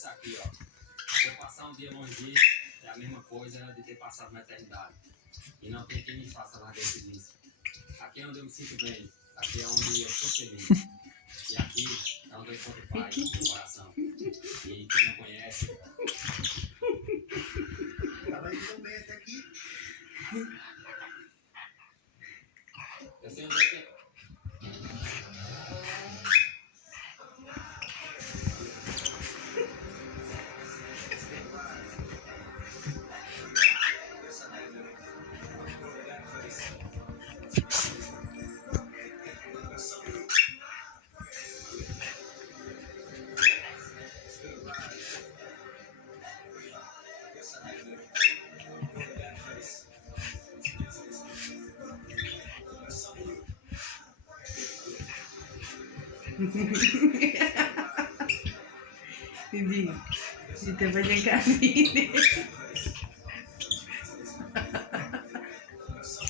pensar aqui, ó. Se eu passar um dia longe disso, é a mesma coisa de ter passado na eternidade. E não tem quem me faça largar esse vício. Aqui é onde eu me sinto bem. Aqui é onde eu sou feliz. E aqui é onde eu encontro paz no meu coração. E quem não conhece... Tava indo tão bem até aqui. Eu tenho que... Hindi. Hindi ka ba niyang kainin?